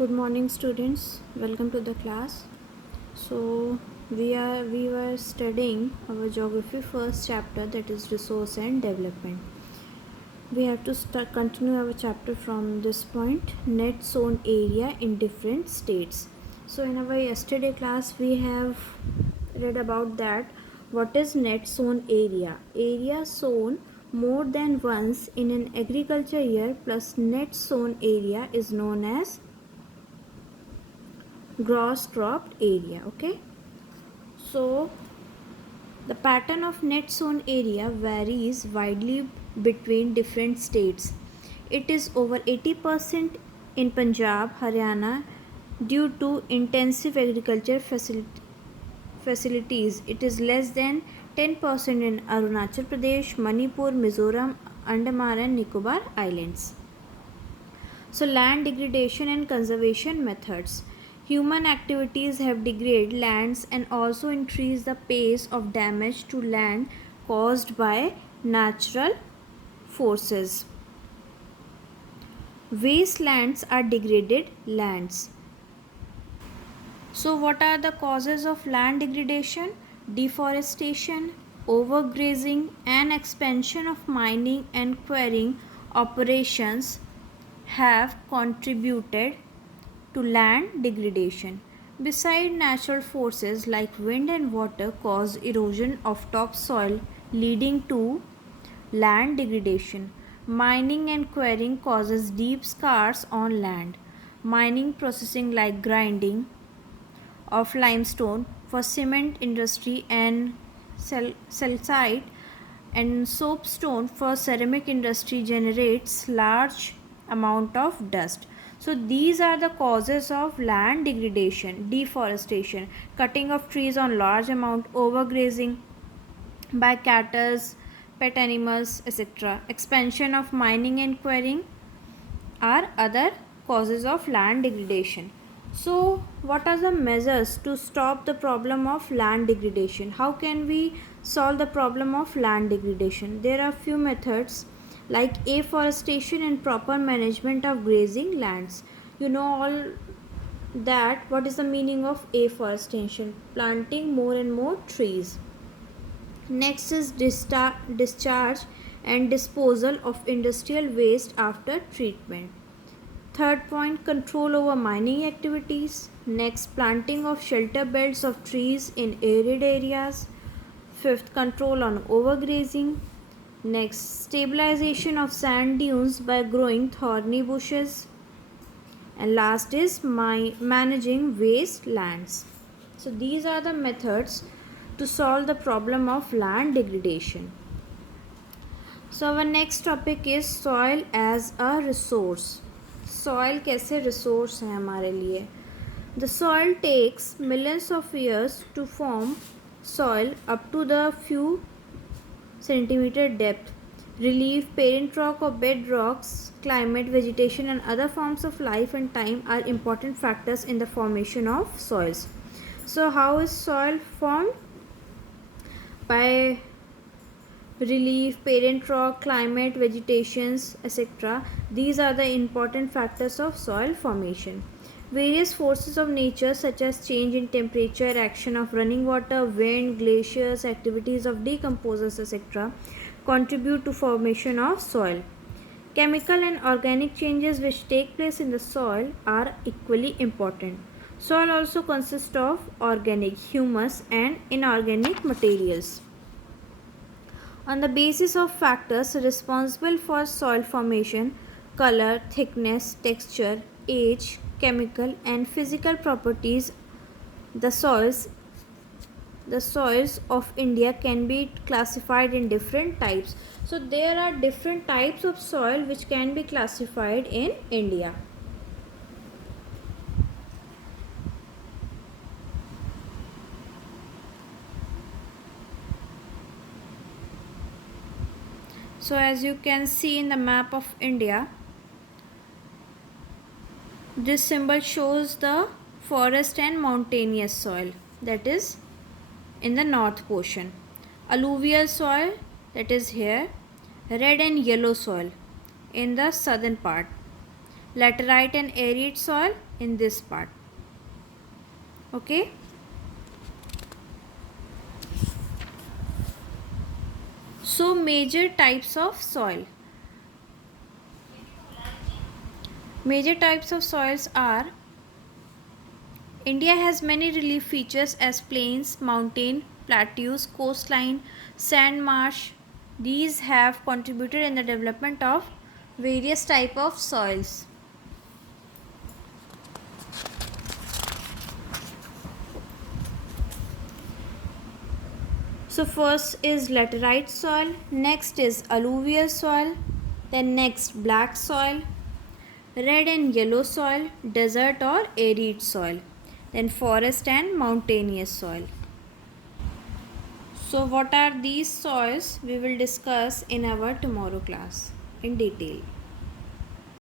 Good morning, students. Welcome to the class. So we were studying our geography first chapter, that is resource and development. We have to continue our chapter from this point, net zone area in different states. So in our yesterday class we have read about that what is net zone area. Area sown more than once in an agriculture year plus net sown area is known as gross cropped area. Okay, so the pattern of net sown area varies widely between different states. It is over 80% in Punjab, Haryana due to intensive agriculture facilities. It is less than 10% in Arunachal Pradesh, Manipur, Mizoram, Andaman and Nicobar Islands. So land degradation and conservation methods. Human activities have degraded lands and also increased the pace of damage to land caused by natural forces. Wastelands are degraded lands. So what are the causes of land degradation? Deforestation, overgrazing and expansion of mining and quarrying operations have contributed to land degradation. Besides, natural forces like wind and water cause erosion of topsoil, leading to land degradation. Mining and quarrying causes deep scars on land. Mining processing like grinding of limestone for cement industry and calcite and soapstone for ceramic industry generates large amount of dust. So these are the causes of land degradation: deforestation, cutting of trees on large amount, overgrazing by cattle, pet animals, etc. Expansion of mining and quarrying are other causes of land degradation. So what are the measures to stop the problem of land degradation? How can we solve the problem of land degradation? There are few methods like afforestation and proper management of grazing lands. You know all that what is the meaning of afforestation? Planting more and more trees. Next is discharge and disposal of industrial waste after treatment. Third point, control over mining activities. Next, planting of shelter belts of trees in arid areas. Fifth, control on overgrazing. Next, stabilization of sand dunes by growing thorny bushes. And last is managing wastelands. So these are the methods to solve the problem of land degradation. So our next topic is soil as a resource. Soil कैसे resource है हमारे लिए. The soil takes millions of years to form soil up to the few centimetre depth. Relief, parent rock or bed rocks, climate, vegetation and other forms of life and time are important factors in the formation of soils. So how is soil formed? By relief, parent rock, climate, vegetations, etc. These are the important factors of soil formation. Various forces of nature such as change in temperature, action of running water, wind, glaciers, activities of decomposers, etc. contribute to formation of soil. Chemical and organic changes which take place in the soil are equally important. Soil also consists of organic, humus and inorganic materials. On the basis of factors responsible for soil formation, color, thickness, texture, age, chemical and physical properties, the soils of India can be classified in different types. So there are different types of soil which can be classified in India. So as you can see in the map of India, this symbol shows the forest and mountainous soil, that is in the north portion. Alluvial soil, that is here. Red and yellow soil in the southern part. laterite and arid soil in this part. Okay. So major types of soil. Major types of soils are: India has many relief features as plains, mountain, plateaus, coastline, sand marsh. These have contributed in the development of various type of soils. So first is laterite soil, next is alluvial soil, then next black soil, red and yellow soil, desert or arid soil, then forest and mountainous soil. So what are these soils? We will discuss in our tomorrow class in detail.